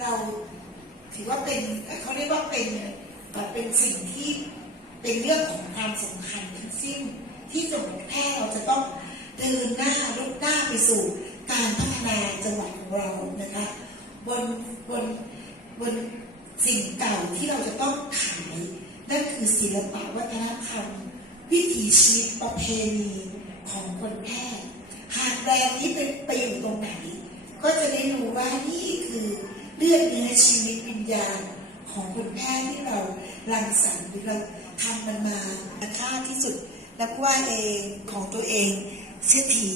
เราถือว่าเป็นเขาเรียกว่าเป็นเอ่อเป็นสิ่งที่เป็นเรื่องของความสำคัญทั้งสิ้น ที่จังหวัดแพร่เราจะต้องเดินหน้าลุกหน้าไปสู่การพัฒนาจังหวัดของเรานะคะบนบนบนสิ่งเก่าที่เราจะต้องขายนั่นคือศิลปะวัฒนธรรมวิถีชีวิตประเพณีของคนแพร่หากแบรนด์นี้ไปไปอยู่ตรงไหน ก็จะได้รู้ว่านี่คือ เลือดเนื้อชีวิตวิญญาณของคนแพร่ที่เรารังสรรค์หรือเราทำมันมาค่าที่สุดนับว่าเองของตัวเองเสียที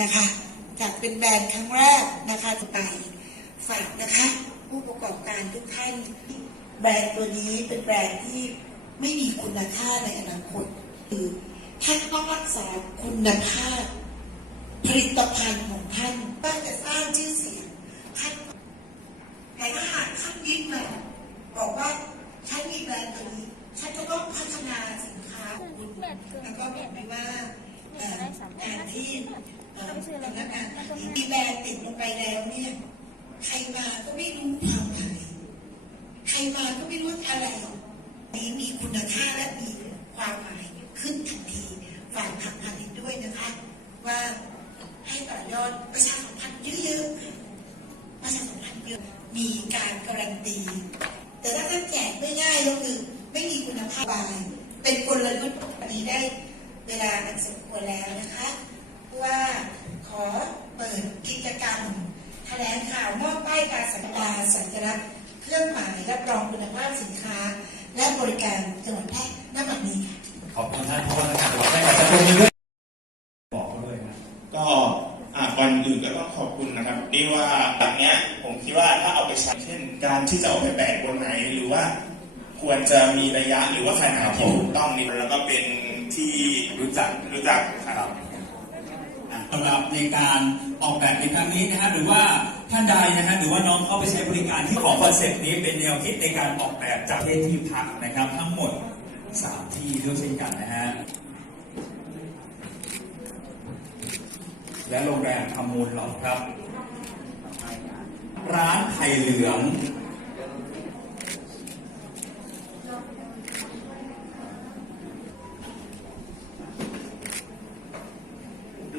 นะคะจากเป็นแบรนด์ครั้งแรกนะคะต่อไปฝากนะคะ ผู้ประกอบการทุกท่านแบรนด์ตัวนี้เป็นแบรนด์ที่ไม่มีคุณค่าในอนาคตคือท่านต้องรักษาคุณภาพ ผลิตภัณฑ์ของท่านก็จะสร้างชื่อเสียงท่าน แต่ถ้าหากท่านยึดมาบอกว่าฉันมีแบรนด์ตัวนี้ฉันจะต้องพัฒนาสินค้าของคุณแล้วก็บอกไม่ว่าเอ่อการที่เอ่อสำนักงานมีแบรนด์ติดลงไปแล้วเนี่ยใครมาก็ไม่รู้ความหมายใครมาก็ไม่รู้อะไรนี้มีคุณค่าและมีความหมายขึ้นทันทีฝากทางพาณิชย์ด้วยนะคะ ว่าให้ต่อยอดประชาสัมพันธ์เยอะๆประชาสัมพันธ์ เยอมีการการันตี แต่ถ้าท่านแจกไม่ง่ายก็คือไม่มีคุณภาพบายเป็นกลยุทธ์วันนี้ได้เวลาอันสมควรแล้วนะคะเพราะว่าขอเปิดกิจกรรมแถลงข่าวมอบป้ายการสัญญาสัญลักษณ์เครื่องหมายรับรองคุณภาพสินค้า และบริการจังหวัดแพร่ณบัดนี้ค่ะขอบคุณท่านผู้ว่าราชการจังหวัดแพร่ขอจะปรบมือด้วยบอกเขาด้วยนะ ก็ อื่นก็ต้องขอบคุณนะครับนี่ว่าแบบเนี้ยผมคิดว่าถ้าเอาไปใช้เช่น การที่จะเอาไปแบกบนไหนหรือว่าควรจะมีระยะหรือว่าขนาดที่ถูกต้องนี่แล้วก็เป็นที่รู้จักรู้จักคครับสำหรับในการออกแบบในครั้งนี้นะฮะหรือว่าท่านใดนะฮะหรือว่าน้องเข้าไปใช้บริการที่ของคอนเซ็ปต์นี้เป็นแนวคิดในการออกแบบจากเพศที่พักนะครับ ทั้งหมดสามที่ด้วยเช่นกันนะฮะ และโรงแรมทำมูลเราครับ ร้านไทยเหลือง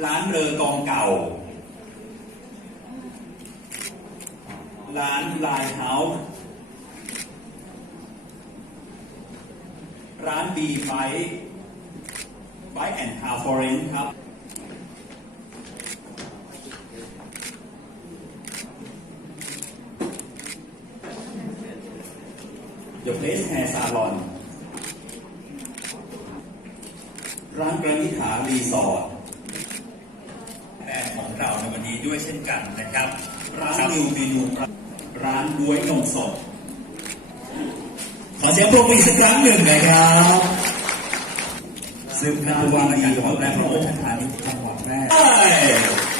ร้านเรือกองเก่า ร้านลายเฮาส์ร้านบีไฟไบแอนด์ฮาฟอรินครับ The Place Hair Salon ร้านกระนิฐารีสอร์ทแบรนด์ของเราในวันนี้ด้วยเช่นกันนะครับ ร้านนิวเมนูร้านบ้วยนมสดขอเสียงปรบมืออีกสักครั้งหนึ่งนะครับ ซึ่งท่านผู้ว่าราชการงหวัดแพร่พระองค์ท่านธานิจังหวัดแร่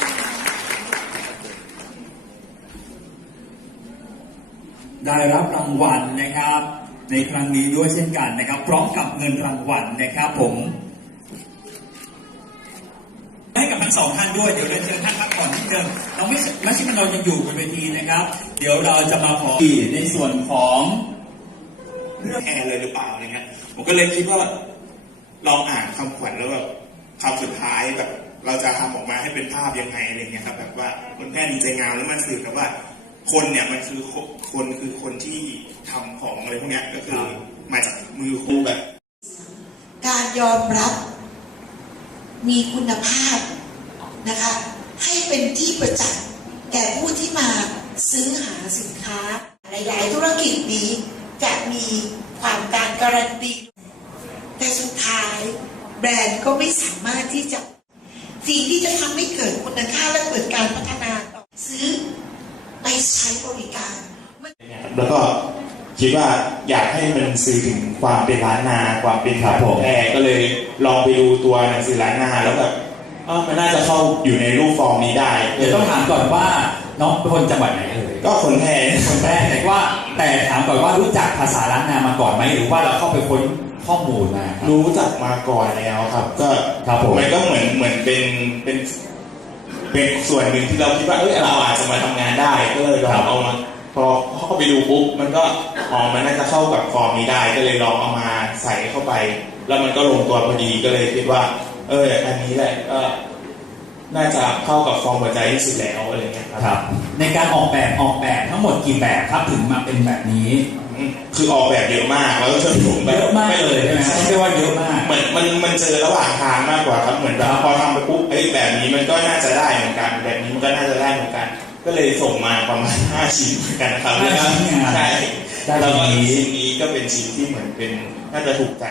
ได้รับรางวัลนะครับ ในครั้งนี้ด้วยเช่นกันนะครับ พร้อมกับเงินรางวัลนะครับผมให้กับทั้งสองท่านด้วย เดี๋ยวเราเชิญท่านพักผ่อนนิดนึงเราไม่ไม่ใช่เรายังอยู่บนเวทีนะครับ เดี๋ยวเราจะมาขอในส่วนของเรื่องแอร์เลยหรือเปล่าอะไรเงี้ยผมก็เลยคิดว่าลองอ่านคำขวัญแล้วแบบคำสุดท้ายแบบ เราจะทำออกมาให้เป็นภาพยังไงอะไรเงี้ยครับแบบว่าคนแพร่ดีใจงามแล้วมันสื่อกับว่า คนเนี่ยมันคือคนคนคือคนที่ทำของอะไรพวกเนี้ยก็คือมาจากมือครูแบบ การยอมรับมีคุณภาพนะคะ ให้เป็นที่ประจักษ์แก่ผู้ที่มาซื้อหาสินค้า หลาย ๆ ธุรกิจนี้จะมีความการการันตีแต่สุดท้ายแบรนด์ก็ไม่สามารถที่จะสิ่งที่จะทำให้เกิดคุณค่าและเกิดการพัฒนาต่อซื้อไปใช้บริการ แล้วก็คิดว่าอยากให้มันสื่อถึงความเป็นล้านนาความเป็นขาผม แอร์ก็เลยลองไปดูตัวหนังสือล้านนาแล้วแบบเออมันน่าจะเข้าอยู่ในรูปฟอร์มนี้ได้เดี๋ยวต้องถามก่อนว่าน้องเป็นคนจังหวัดไหนเอ่ยก็คนแทนคนแรกแต่ว่าแต่ถามก่อนว่ารู้จักภาษาล้านนามาก่อนไหมหรือว่าเราเข้าไปค้นข้อมูลมาครับ รู้จักมาก่อนแล้วครับ ก็ครับผม มันก็เหมือนเหมือนเป็นเป็นเป็นส่วนหนึ่งที่เราคิดว่าเอ้ยเราอาจจะมาทำงานได้ก็เลยลองเอามาพออ ไปดูปุ๊บมันก็อ๋อมันน่าจะเข้ากับฟอร์มนี้ได้ก็เลยลองเอามาใส่เข้าไป แล้วมันก็ลงตัวพอดีก็เลยคิดว่า เอออันนี้แหละก็น่าจะเข้ากับฟอร์มหัวใจที่สุดแล้วอะไรเงี้ยครับครับในการออกแบบออกแบบทั้งหมดกี่แบบครับถึงมาเป็นแบบนี้อืมคือออกแบบเยอะมากแล้วก็จนผมแบบเยอะมากเลยใช่ไหมครับเรียกว่าเยอะมากเหมือนมันมันเจอระหว่างทางมากกว่าครับเหมือนแบบพอทำไปปุ๊บไอ้ยแบบนี้มันก็น่าจะได้เหมือนกัน แบบนี้มันก็น่าจะได้เหมือนกัน ก็เลยส่งมาประมาณห้าชิ้นเหมือนกันนะครับห้าชิ้นงาน ใช่ได้แล้วก็ชิ้นนี้ชิ้นนี้ก็เป็นชิ้นที่เหมือนเป็นน่าจะถูกใจ